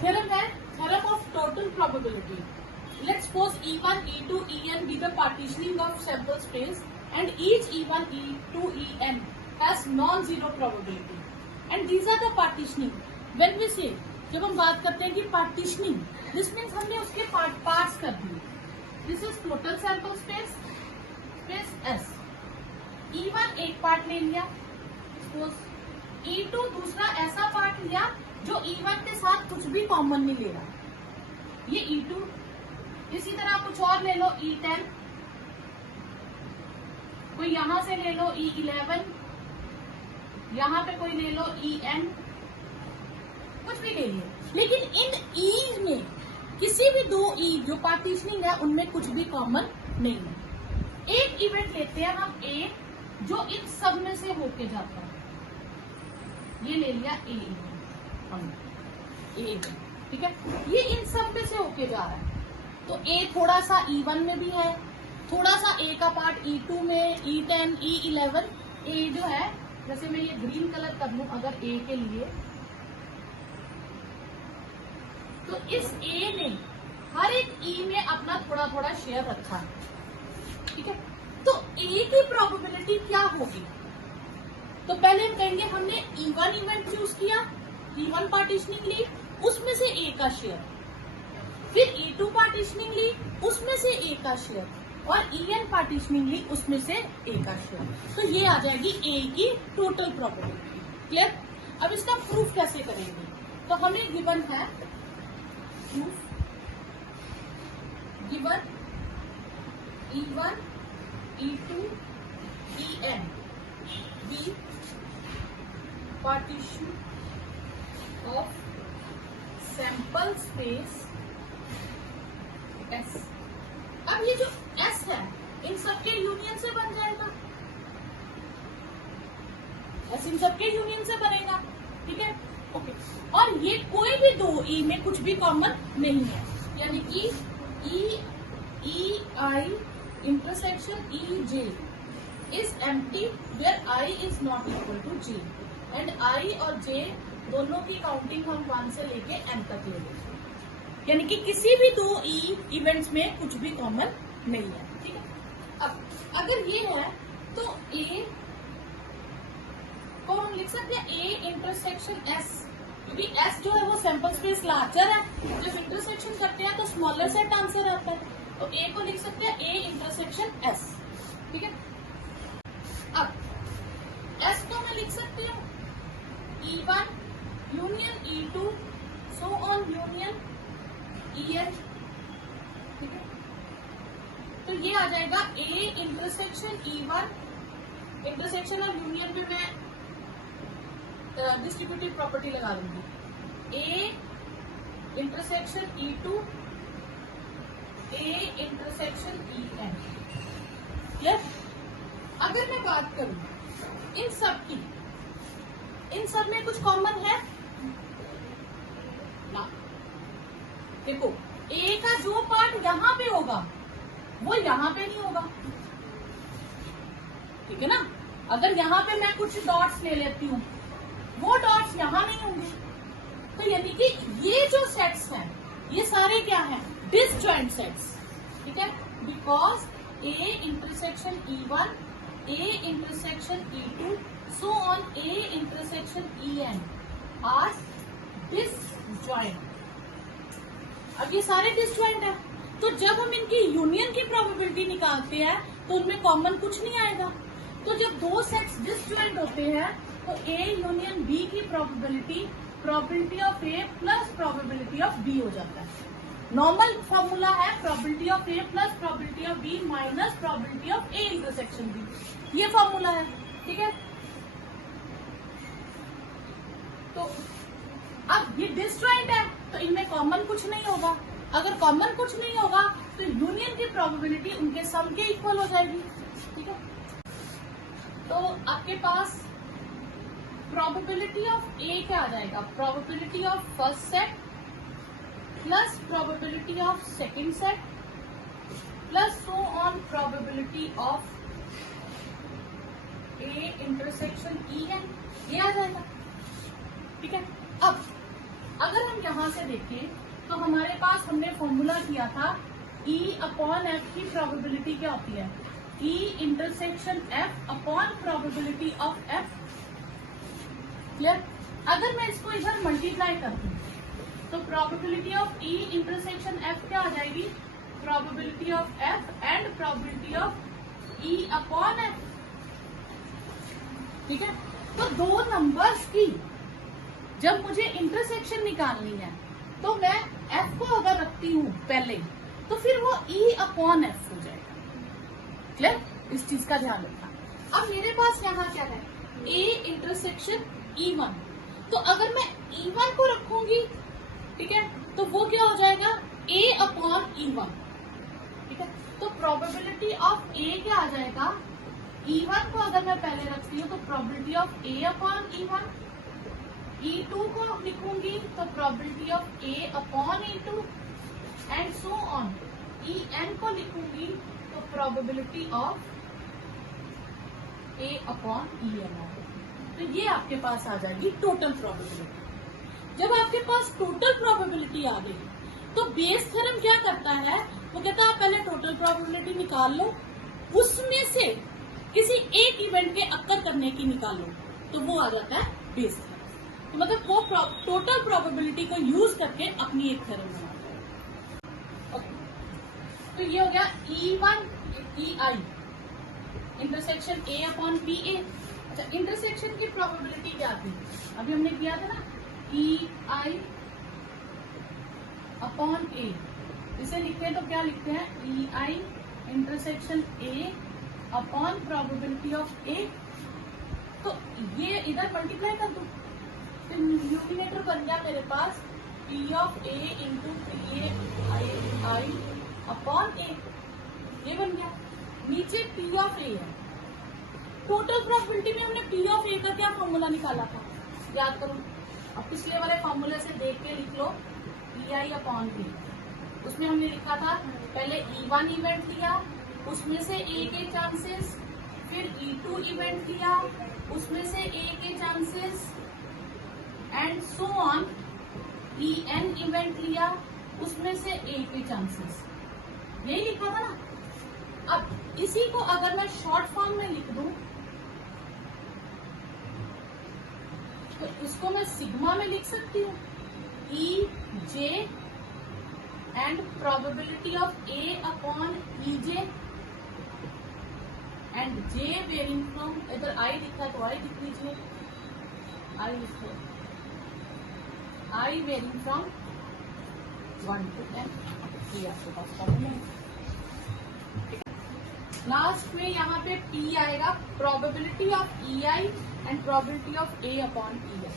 Theorem है theorem of total probability. Let's suppose E1, E2, En be the partitioning of sample space and each E1, E2, En has non-zero probability and these are the partitioning. When we say, जब हम बात करते हैं कि partitioning, this means हमने उसके parts कर दिए. This is total sample space, space S. E1 एक पार्ट ले लिया, suppose E2 दूसरा ऐसा पार्ट लिया जो E1 के साथ कुछ भी कॉमन नहीं ले रहा, ये E2. इसी तरह कुछ और ले लो, E10, कोई यहां से ले लो E11, यहां पे कोई ले लो En, कुछ भी ले लिया. लेकिन इन E में किसी भी दो E जो पार्टीशनिंग है उनमें कुछ भी कॉमन नहीं है. एक इवेंट लेते हैं हम A जो इन सब में से होके जाता है, ये ले लिया A इवेंट हमने, A इवेंट, ठीक है. ये इन सब में से होके जा रहा है, तो A थोड़ा सा E1 में भी है, थोड़ा सा A का पार्ट E2 में, E10, E11. A जो है, जैसे मैं ये ग्रीन कलर कर लूं अगर A के लिए, तो इस A ने हर एक E में अपना थोड़ा थोड़ा शेयर रखा है, ठीक है. तो A की प्रोबेबिलिटी क्या होगी? तो पहले हम कहेंगे हमने E1 इवेंट चूज किया, E1 पार्टीशनिंग ली, उसमें से A का शेयर, फिर E2 पार्टीशनिंग ली, उसमें से A का शेयर, और En पार्टीशनिंग ली, उसमें से A का शेयर. तो ये आ जाएगी A की टोटल प्रोबेबिलिटी. क्लियर? अब इसका प्रूफ कैसे करेंगे? तो हमें गिवन है proof, given E1, E2, En the partition of sample space S. अब ये जो S है इन सबके यूनियन से बन जाएगा, S इन सबके यूनियन से बनेगा, ठीक है. ओके. और ये कोई भी दो E में कुछ भी कॉमन नहीं है, यानी कि EI intersection EJ is empty where I is not equal to J and I और J दोनों की काउंटिंग हम 1 से लेके n तक ले लेंगे, यानी कि किसी भी दो E इवेंट्स में कुछ भी कॉमन नहीं है, ठीक है. अब अगर ये है तो A को हम लिख सकते हैं A इंटरसेक्शन S, क्योंकि S जो है वो सैंपल स्पेस लार्जर है, जब इंटरसेक्शन करते हैं तो स्मॉलर सेट आंसर आता है, तो A को लिख सकते हैं A इंटरसेक्शन S, ठीक है. अब S को मैं लिख सकती हूँ E1 union E2 so on union En, ठीक है. तो ये आ जाएगा A इंटरसेक्शन E1, इंटरसेक्शन और यूनियन पे मैं डिस्ट्रीब्यूटिव प्रॉपर्टी लगा दूंगी. A intersection E2, A intersection En. Clear? अगर मैं बात करूं इन सब की, इन सब में कुछ कॉमन है ना. देखो A का जो पार्ट यहां पे होगा वो यहां पे नहीं होगा, ठीक है ना. अगर यहां पे मैं कुछ डॉट्स ले लेती हूँ, वो डॉट्स यहां नहीं होंगे, तो यानी कि ये जो सेट्स हैं ये सारे क्या हैं? डिसजॉइंट सेट्स, ठीक है. Because A intersection E1, A intersection E2 so on A intersection En are disjoint. अब ये सारे डिसजॉइंट है, तो जब हम इनकी यूनियन की प्रोबेबिलिटी निकालते हैं तो उनमें कॉमन कुछ नहीं आएगा. तो जब दो सेट्स डिसजॉइंट होते हैं तो A यूनियन B की probability of A plus probability of B हो जाता है. नॉर्मल फॉर्मूला है probability of A plus probability of B minus probability of A intersection B, ये फॉर्मूला है, ठीक है. तो अब ये डिसजॉइंट है तो इनमें कॉमन कुछ नहीं होगा. अगर कॉमन कुछ नहीं होगा तो यूनियन की प्रोबेबिलिटी उनके सम के इक्वल हो जाएगी, ठीक है. तो आपके पास प्रोबेबिलिटी ऑफ ए क्या आ जाएगा? Probability of first set plus probability of second set plus so on probability of A intersection E N, ये आ जाएगा, ठीक है. अब अगर हम यहाँ से देखें तो हमारे पास हमने फॉर्मूला किया था E अपॉन एफ की प्रोबेबिलिटी क्या होती है, E intersection F upon probability of F। Clear? अगर मैं इसको इधर मल्टीप्लाई कर दूं तो probability of E intersection F क्या आ जाएगी, probability of F and probability of E upon F। ठीक है, तो दो नंबर्स की जब मुझे इंटरसेक्शन निकालनी है तो मैं F को अगर रखती हूं पहले तो फिर वो E अपॉन F हो जाएगा। क्लियर? इस चीज का ध्यान रखना। अब मेरे पास यहाँ क्या है, A इंटरसेक्शन E1, तो अगर मैं E1 को रखूंगी, ठीक है, तो वो क्या हो जाएगा, A अपॉन E1। ठीक है, तो प्रोबेबिलिटी ऑफ A क्या आ जाएगा, E1 को अगर मैं पहले रखती हूँ तो probability of A upon E1, E2 को लिखूंगी तो probability of A upon E2 and so on. En को लिखूंगी तो probability of A upon En। तो ये आपके पास आ जाएगी टोटल प्रोबेबिलिटी। जब आपके पास टोटल प्रोबेबिलिटी आ गई तो बेस थ्योरम क्या करता है, वो कहता है आप पहले टोटल प्रोबेबिलिटी निकाल लो, उसमें से किसी एक इवेंट के अक्कर करने की निकाल लो, तो वो आ जाता है बेस थ्योरम। तो मतलब वो टोटल प्रोबेबिलिटी को यूज करके अपनी एक थ्योरम बनाता है। ओके, तो ये हो गया E1 EI intersection A upon PA। अच्छा, इंटरसेक्शन की प्रोबेबिलिटी क्या थी, अभी हमने किया था ना, EI अपॉन A। इसे लिखते हैं तो क्या लिखते हैं, EI intersection A upon probability of A। तो ये इधर मल्टीप्लाई कर दूं तो न्यूमिनेटर बन गया मेरे पास P of A into PA upon A, ये बन गया। नीचे P ऑफ A है। टोटल प्रोबेबिलिटी में हमने P ऑफ A का क्या फॉर्मूला निकाला था, याद करो। अब पिछले वाले फॉर्मूले से देख के लिख लो, EI अपॉन B। उसमें हमने लिखा था पहले E1 इवेंट लिया, उसमें से A के चांसेस, फिर E2 इवेंट लिया, उसमें से A के chances and so on. En event लिया, उसमें से A के चांसेस, यही लिखा था ना। अब इसी को अगर मैं शॉर्ट फॉर्म में लिख दूं तो इसको मैं सिग्मा में लिख सकती हूँ, EJ and probability of A upon EJ and J varying from, इधर I लिखा तो I लिख लीजिए, I लिखो, I वेरिंग फ्रॉम 1 to 10। ये आपके पास फॉर्मूला है। लास्ट में यहाँ पे P आएगा, probability of EI and probability of A upon EI।